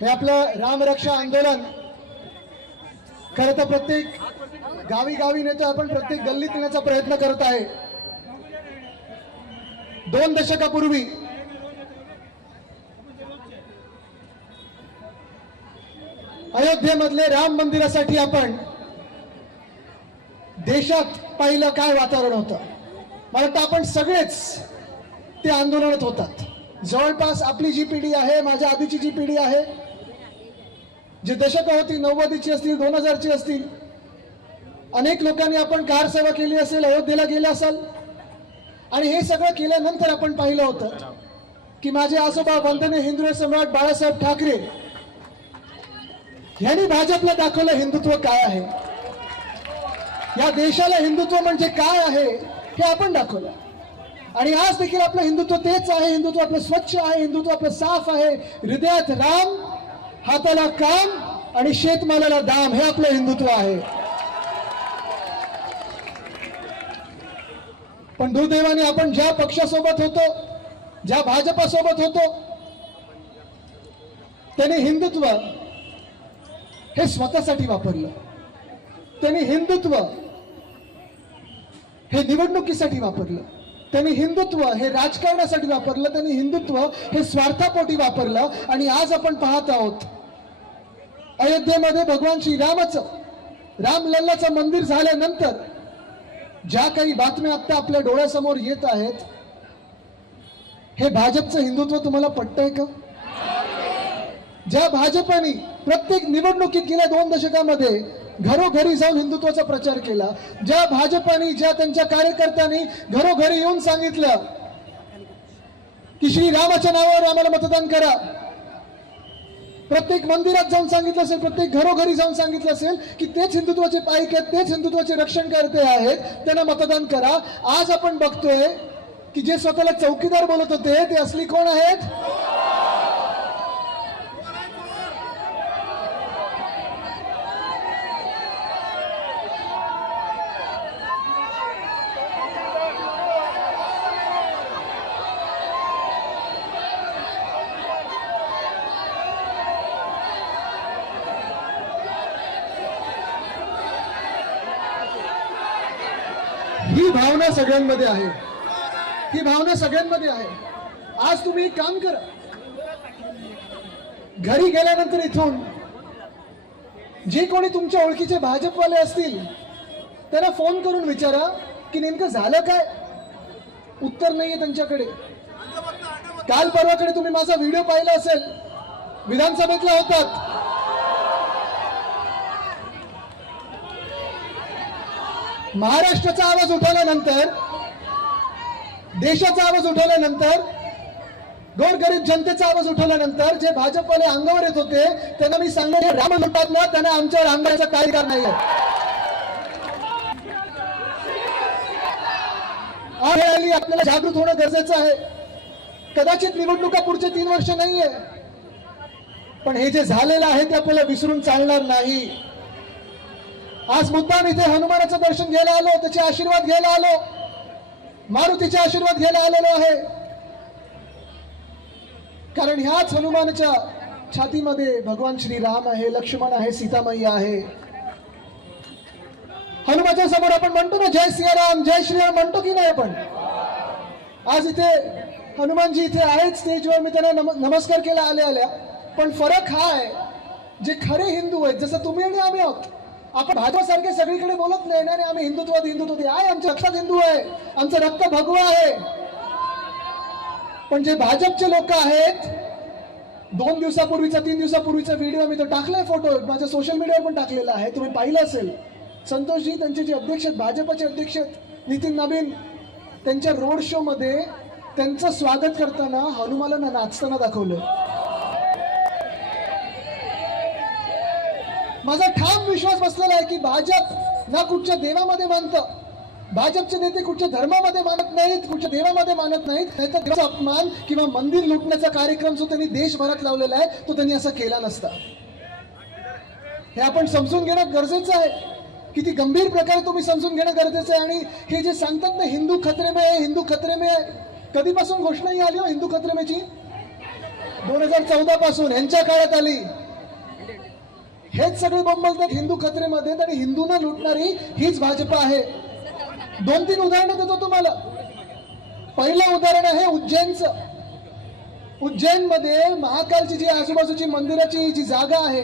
हे आपलं रामरक्षा आंदोलन खरं तर प्रत्येक गावी गावी नेतो आपण, प्रत्येक गल्लीत नेण्याचा प्रयत्न करत आहे. 2 दशकापूर्वी अयोध्येमधले राम मंदिरासाठी आपण देशात पाहिलं काय वातावरण होतं. मला वाटतं आपण सगळेच ते आंदोलनात होतात. जवळपास आपली जी पिढी आहे, माझ्या आधीची जी पिढी आहे, जी दशकं होती, 90ची असतील, 2000ची असतील, अनेक लोकांनी आपण कार सेवा केली असेल, अयोध्येला गेले असाल. आणि हे सगळं केल्यानंतर आपण पाहिलं होतं की माझे आजोबा वंदनीय हिंदू सम्राट बाळासाहेब ठाकरे यांनी भाजपला दाखवलं हिंदुत्व काय आहे, या देशाला हिंदुत्व म्हणजे काय आहे हे आपण दाखवलं. आणि आज देखील आपलं हिंदुत्व तेच आहे. हिंदुत्व आपलं स्वच्छ आहे, हिंदुत्व आपलं साफ आहे. हृदयात राम, हाताला काम आणि शेतमालाला दाम, हे आपलं हिंदुत्व आहे. पण दुर्दैवाने आपण ज्या पक्षासोबत होतो, ज्या भाजपासोबत होतो, त्यांनी हिंदुत्व हे स्वतःसाठी वापरलं. त्यांनी हिंदुत्व हे निवडणुकीसाठी वापरलं. त्यांनी हिंदुत्व हे राजकारणासाठी वापरलं. त्यांनी हिंदुत्व हे स्वार्थापोटी वापरलं. आणि आज आपण पाहत आहोत अयोध्येमध्ये भगवान श्रीरामाचं, रामलल्लाचं मंदिर झाल्यानंतर ज्या काही बातम्या आता आपल्या डोळ्यासमोर येत आहेत, हे भाजपचं हिंदुत्व तुम्हाला पटतंय का? ज्या भाजपाने प्रत्येक निवडणुकीत गेल्या 2 दशकामध्ये घरोघरी जाऊन हिंदुत्वाचा प्रचार केला, ज्या भाजपाने, ज्या त्यांच्या कार्यकर्त्यांनी घरोघरी येऊन सांगितलं की श्रीरामाच्या नावावर आम्हाला मतदान करा, प्रत्येक मंदिरात जाऊन सांगितलं असेल, प्रत्येक घरोघरी जाऊन सांगितलं असेल की तेच हिंदुत्वाचे पाईक आहेत, तेच हिंदुत्वाचे रक्षणकर्ते आहेत, त्यांना मतदान करा. आज आपण बघतोय की जे स्वतःला चौकीदार बोलत होते ते असली कोण आहेत? ही भावना सगळ्यांमध्ये आहे. ही भावना सगळ्यांमध्ये आहे. आज तुम्ही एक काम करा, घरी गेल्यानंतर इथून जे कोणी तुमच्या ओळखीचे भाजपवाले असतील त्यांना फोन करून विचारा की नेमकं झालं काय. उत्तर नाहीये त्यांच्याकडे. काल परवाकडे तुम्ही माझा व्हिडिओ पाहिला असेल, विधानसभेतला होतात. महाराष्ट्राचा आवाज उठवल्यानंतर, देशाचा आवाज उठवल्यानंतर, गोरगरीब जनतेचा आवाज उठवल्यानंतर जे भाजपवाले अंगावर येत होते त्यांना मी सांगतो, राम म्हणतात ना, त्यांना आमच्यावर अंगाचा काय अधिकार नाहीये. आपल्याला जागृत होणं गरजेचं आहे. कदाचित निवडणुका पुढचे 3 वर्ष नाहीये, पण हे जे झालेलं आहे ते आपल्याला विसरून चालणार नाही. आज मुद्दाम इथे हनुमानाचं दर्शन घ्यायला आलो, त्याचे आशीर्वाद घ्यायला आलो, मारुतीचे आशीर्वाद घ्यायला आलेलो आहे. कारण ह्याच हनुमानाच्या छातीमध्ये भगवान श्रीराम आहे, लक्ष्मण आहे, सीतामाई आहे. हनुमाच्या समोर आपण म्हणतो ना, जय सियाराम, जय श्रीराम म्हणतो की नाही आपण? आज इथे हनुमानजी इथे आहेत स्टेजवर, मी त्यांना नमस्कार केला आल्या आल्या. पण फरक हा आहे, जे खरे हिंदू आहेत, जसं तुम्ही आणि आम्ही आहोत, आपण भाजपासारखे सगळीकडे बोलत नाही ना, आम्ही हिंदुत्वाद हिंदुत्व आहे, आमच्या रक्तात हिंदू आहे, आमचं रक्त भगवा आहे. पण जे भाजपचे लोक आहेत, 2 दिवसापूर्वीचा 3 दिवसापूर्वीचा व्हिडिओ मी तो टाकलाय, फोटो माझ्या सोशल मीडियावर पण टाकलेला आहे, तुम्ही पाहिलं असेल. संतोषजी, त्यांचे जे अध्यक्ष आहेत, भाजपचे अध्यक्ष नितीन नवीन, त्यांच्या रोड शो मध्ये त्यांचं स्वागत करताना हनुमानाला नाचताना दाखवलं. माझा ठाम विश्वास बसलेला आहे की भाजप ना कुठच्या देवामध्ये मानतं, भाजपचे नेते कुठच्या धर्मामध्ये मानत नाहीत, कुठच्या देवामध्ये मानत नाहीत. नाहीतर देवाचा अपमान किंवा मंदिर लुटण्याचा कार्यक्रम जो त्यांनी देशभरात लावलेला आहे तो त्यांनी असा केला नसता. हे आपण समजून घेणं गरजेचं आहे. किती गंभीर प्रकारे तुम्ही समजून घेणं गरजेचं आहे. आणि हे जे सांगतात ना, हिंदू खतरे में आहे, हिंदू खतरे में आहे, कधीपासून घोषणा ही आली हो हिंदू खतरे मेची? 2014 पासून यांच्या काळात आली. हेच सगळे बोंबलतात हिंदू खत्रेमध्ये आणि हिंदूंना लुटणारी हीच भाजप आहे. 2-3 उदाहरणं देतो तुम्हाला. पहिलं उदाहरण आहे उज्जैनचं. उज्जैनमध्ये महाकालची जी आजूबाजूची मंदिराची जी जागा आहे,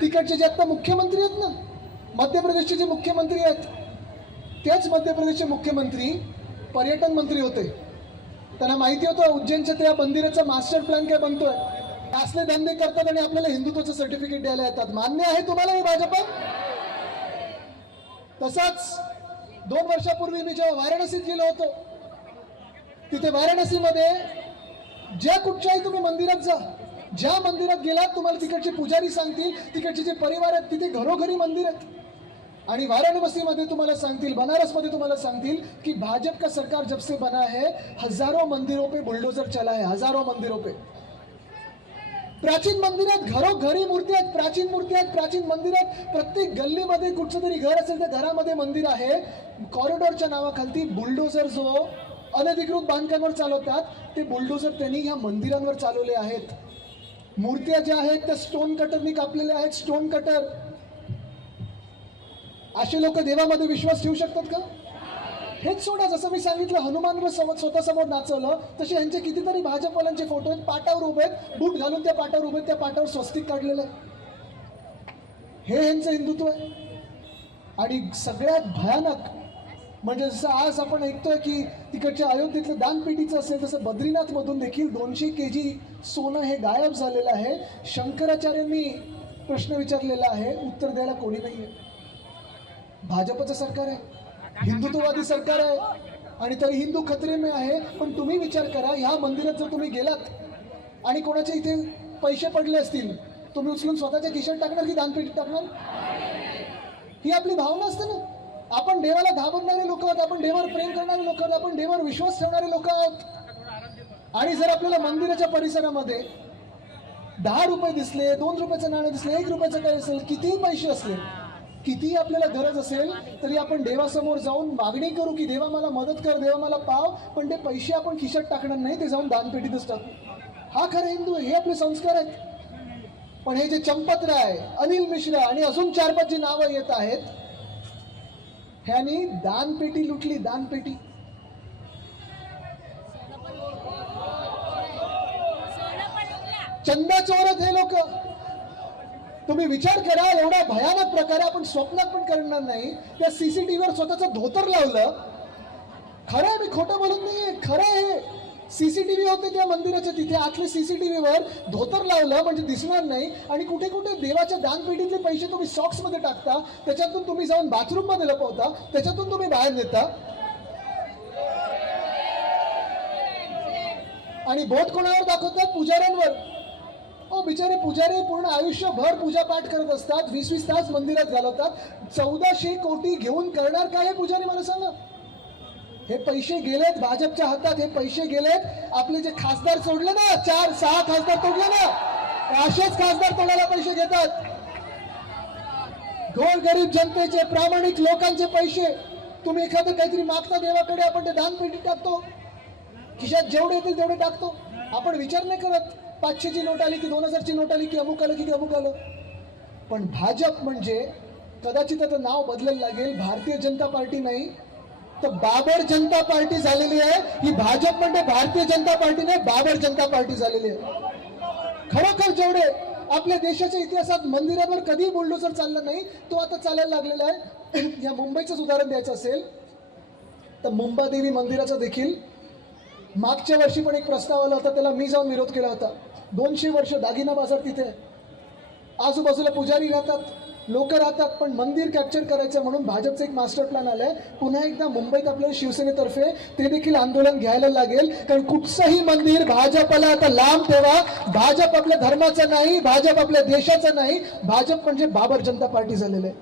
तिकडचे जे आता मुख्यमंत्री आहेत ना, मध्य प्रदेशचे जे मुख्यमंत्री आहेत, तेच मध्य प्रदेशचे मुख्यमंत्री पर्यटन मंत्री होते. त्यांना माहिती होतं उज्जैनच्या त्या मंदिराचा मास्टर प्लॅन काय बनतोय. असले धंदे करतात आणि आपल्याला हिंदुत्वाचं सर्टिफिकेट द्यायला येतात. मान्य आहे तुम्हाला हे भाजपा? तसाच 2 वर्षापूर्वी मी जेव्हा वाराणसीत गेलो होतो, तिथे वाराणसीमध्ये ज्या कुठच्याही तुम्ही मंदिरात जा, ज्या मंदिरात गेलात तुम्हाला तिकडचे पुजारी सांगतील, तिकडचे जे परिवार आहेत तिथे घरोघरी मंदिर आहेत. आणि वाराणसीमध्ये तुम्हाला सांगतील, बनारसमध्ये तुम्हाला सांगतील की भाजप का सरकार जब से बना है हजारों मंदिरों पे बुलडोजर चला है, हजारों मंदिरों पे. प्राचीन मंदिरात घरोघरी मूर्ती आहेत, प्राचीन मूर्ती आहेत, प्राचीन मंदिरात. प्रत्येक गल्लीमध्ये कुठचं तरी घर असेल तर घरामध्ये मंदिर आहे. कॉरिडॉरच्या नावाखाली बुलडोजर जो अनधिकृत बांधकामांवर चालवतात, ते बुलडोजर त्यांनी ह्या मंदिरांवर चालवले आहेत. मूर्त्या ज्या आहेत त्या स्टोन कटरनी कापलेल्या आहेत, स्टोन कटर. असे लोक देवामध्ये विश्वास ठेवू शकतात का? हेच सोडा, जसं मी सांगितलं हनुमानवर स्वतःसमोर नाचवलं, तसे यांचे कितीतरी भाजपवाल्यांचे फोटो आहेत, पाटावर उभे आहेत, बूट घालून त्या पाटावर उभे आहेत, त्या पाटावर स्वस्तिक काढलेलं आहे. हे यांचं हिंदुत्व आहे. आणि सगळ्यात भयानक म्हणजे जसं आज आपण ऐकतोय की तिकडच्या अयोध्येतलं दानपेटीचं असेल, तसं बद्रीनाथ मधून देखील 200 kg सोनं हे गायब झालेलं आहे. शंकराचार्यांनी प्रश्न विचारलेला आहे, उत्तर द्यायला कोणी नाहीये. भाजपचं सरकार आहे, हिंदुत्ववादी सरकार आहे आणि तरी हिंदू खतरे में आहे. पण तुम्ही विचार करा, ह्या मंदिरात जर तुम्ही गेलात आणि कोणाच्या इथे पैसे पडले असतील, तुम्ही उचलून स्वतःच्या खिशात टाकणार की दानपेटीत टाकणार? ही आपली भावना असते ना. आपण देवाला घाबरणारे लोक आहोत, आपण देवावर प्रेम करणारे लोक आहोत, आपण देवावर विश्वास ठेवणारे लोक आहोत. आणि जर आपल्याला मंदिराच्या परिसरामध्ये 10 रुपये दिसले, 2 रुपयाचं नाणं दिसले, 1 रुपयाचं काय असेल, कितीही पैसे असले, कितीही आपल्याला गरज असेल, तरी आपण देवासमोर जाऊन मागणी करू की देवा मला मदत कर, देवा मला पाव. पण ते पैसे आपण खिशात टाकणार नाही, ते जाऊन दानपेटीतच टाकू. हा खरा हिंदू आहे, हे आपले संस्कार आहेत. पण हे जे चंपतराय, अनिल मिश्रा आणि अजून 4-5 जी नावं येत आहेत, ह्यांनी दानपेटी लुटली, दानपेटी. चंदा चोरत हे लोक. तुम्ही विचार करा, एवढा भयानक प्रकारे आपण स्वप्नात पण करणार नाही. त्या सीसीटीव्हीवर स्वतःचं धोतर लावलं. खरं आहे, मी खोटं बोलत नाहीये, खरं आहे. सीसीटीव्ही होते त्या मंदिराच्या तिथे, आतल्या सीसीटीव्हीवर धोतर लावलं म्हणजे दिसणार नाही. आणि कुठे कुठे देवाच्या दानपेटीतले पैसे तुम्ही सॉक्स मध्ये टाकता, त्याच्यातून तुम्ही जाऊन बाथरूम मध्ये लपवता, त्याच्यातून तुम्ही बाहेर नेता. आणि बोट कोणावर दाखवतात? पुजाऱ्यांवर. हो, बिचारे पुजारी पूर्ण आयुष्यभर पूजा पाठ करत असतात, 20-20 तास मंदिरात घालवतात. 1400 कोटी घेऊन करणार काय हे पुजारी, मला सांगा. हे पैसे गेलेत भाजपच्या हातात, हे पैसे गेलेत. आपले जे खासदार सोडले ना, 4-6 खासदार तोडले ना, असेच खासदार तोडायला पैसे घेतात. गोरगरीब जनतेचे, प्रामाणिक लोकांचे पैसे. तुम्ही एखादं काहीतरी मागता देवाकडे, आपण ते दानपेटीत टाकतो, खिशात जेवढे येतील तेवढे टाकतो. आपण विचार नाही करत 500 ची नोट आली की 2000 ची नोट आली की अमुक आलं की अमुक आलं. पण भाजप म्हणजे कदाचित आता नाव बदलायला लागेल, भारतीय जनता पार्टी नाही तर बाबर जनता पार्टी झालेली आहे. ही भाजप म्हणजे भारतीय जनता पार्टी नाही, बाबर जनता पार्टी झालेली आहे. खरोखर जेवढे आपल्या देशाच्या इतिहासात मंदिरावर कधी बुलडोजर चालला नाही, तो आता चालायला लागलेला आहे. या मुंबईचंच उदाहरण द्यायचं असेल तर मुंबादेवी मंदिराचं देखील मागच्या वर्षी पण एक प्रस्ताव आला होता, त्याला मी जाऊन विरोध केला होता. 200 वर्ष दागिना बाजार तिथे, आजूबाजूला पुजारी राहतात, लोक राहतात, पण मंदिर कॅप्चर करायचं म्हणून भाजपचं एक मास्टर प्लॅन आलाय. पुन्हा एकदा मुंबईत आपल्याला शिवसेनेतर्फे ते देखील आंदोलन घ्यायला लागेल. कारण कुठचंही मंदिर भाजपला आता लांब ठेवा. भाजप आपल्या धर्माचं नाही, भाजप आपल्या देशाचं नाही, भाजप म्हणजे बाबर जनता पार्टी झालेलं आहे.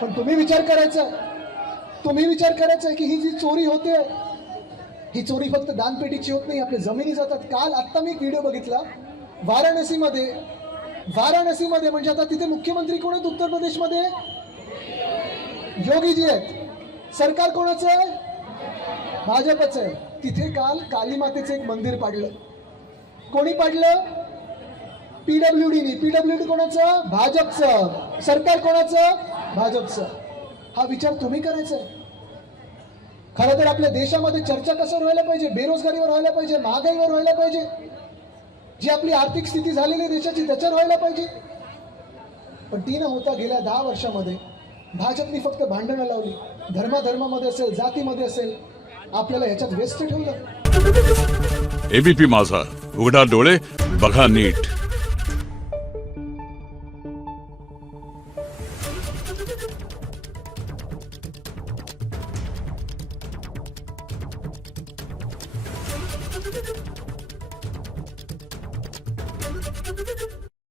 पण तुम्ही विचार करायचा की ही जी चोरी होते, ही चोरी फक्त दानपेटीची होत नाही, आपल्या जमिनी जातात. काल आत्ता मी एक व्हिडिओ बघितला वाराणसीमध्ये म्हणजे आता तिथे मुख्यमंत्री कोण आहेत? उत्तर प्रदेशमध्ये योगीजी आहेत. सरकार कोणाचं आहे? भाजपचं आहे. तिथे काल काली मातेचं एक मंदिर पाडलं. कोणी पाडलं? पीडब्ल्यूडीनी. पीडब्ल्यूडी कोणाचं? भाजपचं. सरकार कोणाचं? भाजपचं. हा विचार तुम्ही करायचा आहे. खरं तर आपल्या देशामध्ये चर्चा कशावर व्हायला पाहिजे? बेरोजगारीवर व्हायला पाहिजे, महागाईवर व्हायला पाहिजे, जी आपली आर्थिक स्थिती झालेली देशाची त्याच्यावर व्हायला पाहिजे. पण ती न होता गेल्या 10 वर्षामध्ये भाजपनी फक्त भांडणं लावली. धर्माधर्मामध्ये असेल, जातीमध्ये असेल, आपल्याला ह्याच्यात व्यस्त ठेवलं. एबीपी माझा, उघडा डोळे बघा नीट.